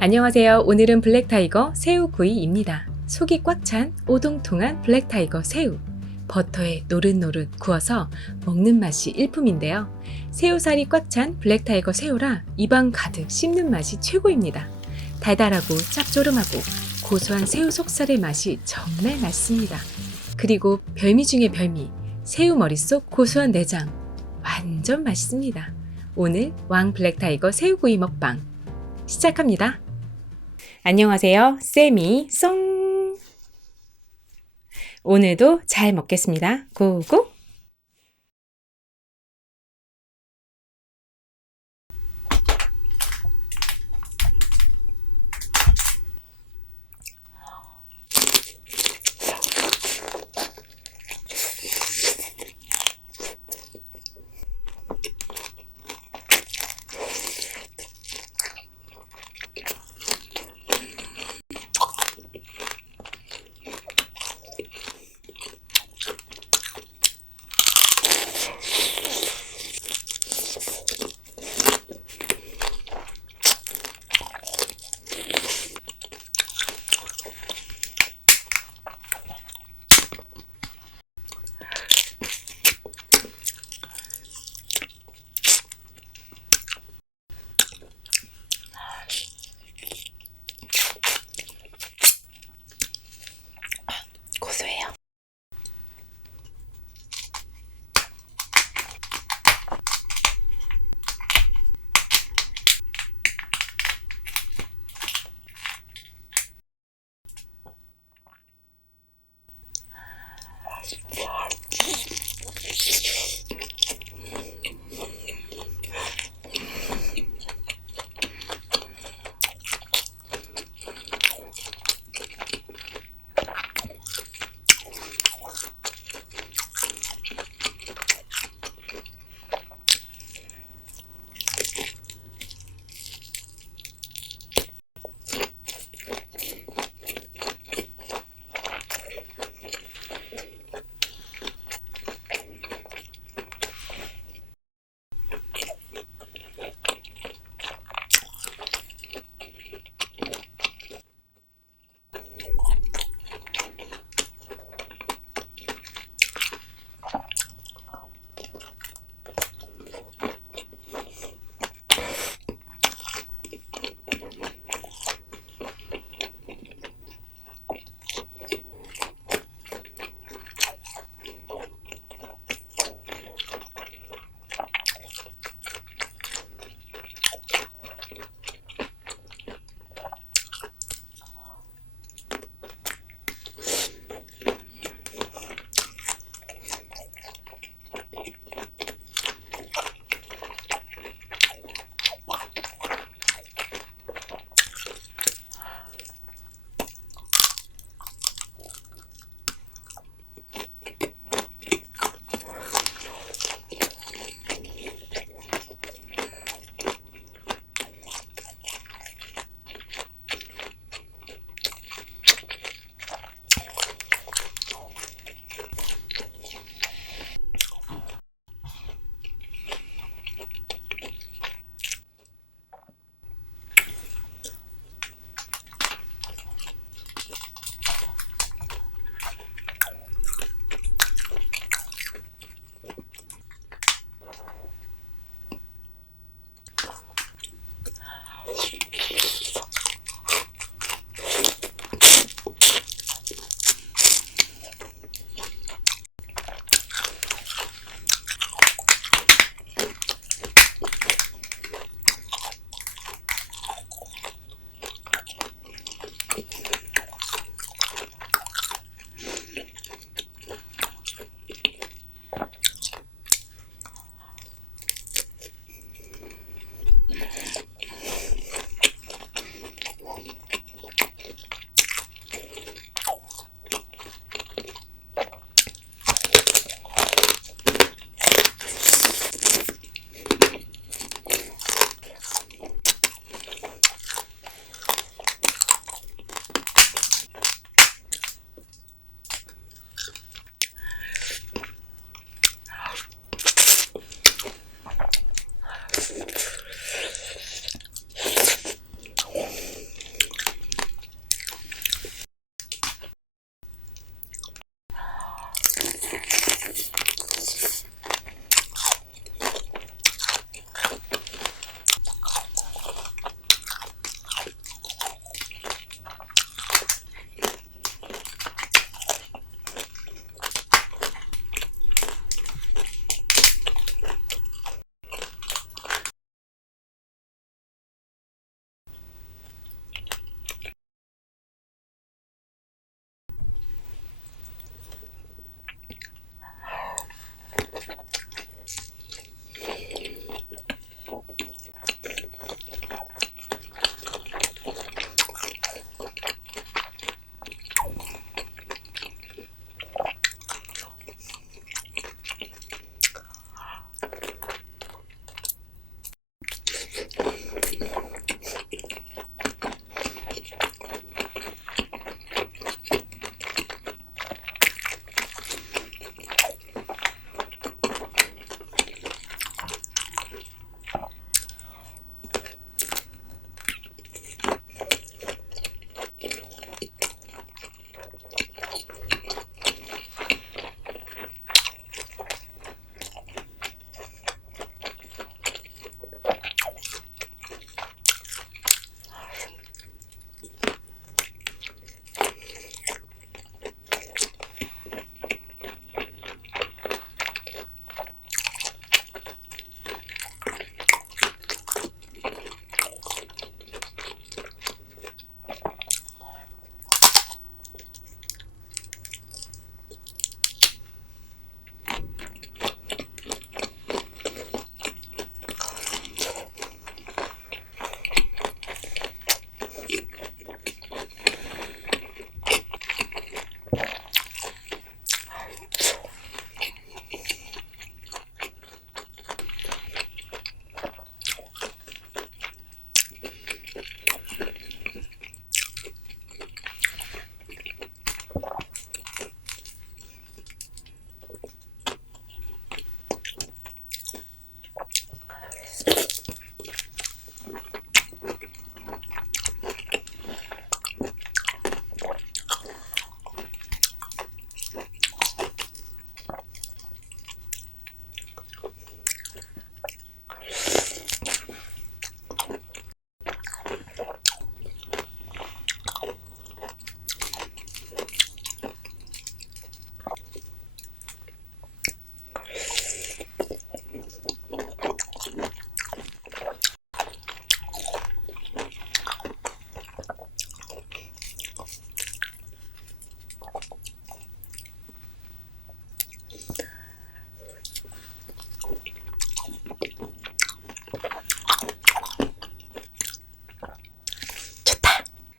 안녕하세요. 오늘은 블랙타이거 새우구이입니다. 속이 꽉 찬 오동통한 블랙타이거 새우. 버터에 노릇노릇 구워서 먹는 맛이 일품인데요. 새우살이 꽉 찬 블랙타이거 새우라 입안 가득 씹는 맛이 최고입니다. 달달하고 짭조름하고 고소한 새우 속살의 맛이 정말 맛있습니다. 그리고 별미 중에 별미, 새우 머릿속 고소한 내장. 완전 맛있습니다. 오늘 왕 블랙타이거 새우구이 먹방 시작합니다. 안녕하세요. 쌤이 송. 오늘도 잘 먹겠습니다. 고고.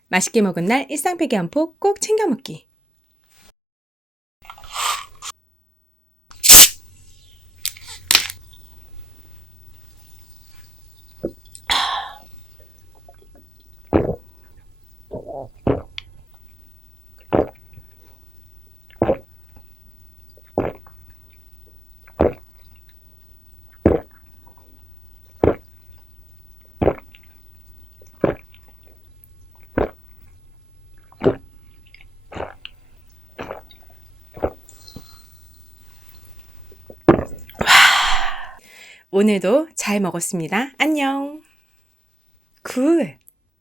맛있게 먹은 날 일상팩에 한포꼭 챙겨 먹기. 오늘도 잘 먹었습니다. 안녕. 굿.